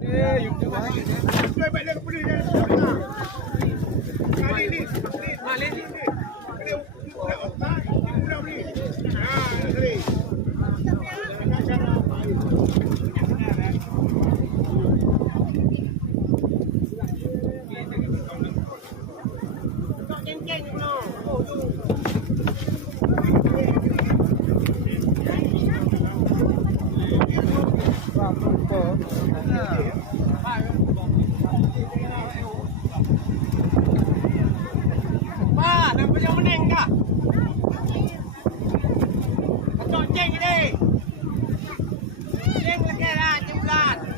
Ba, dah punya meneng dah. Kacau ceng ni. Ceng lagi lah, jempulan.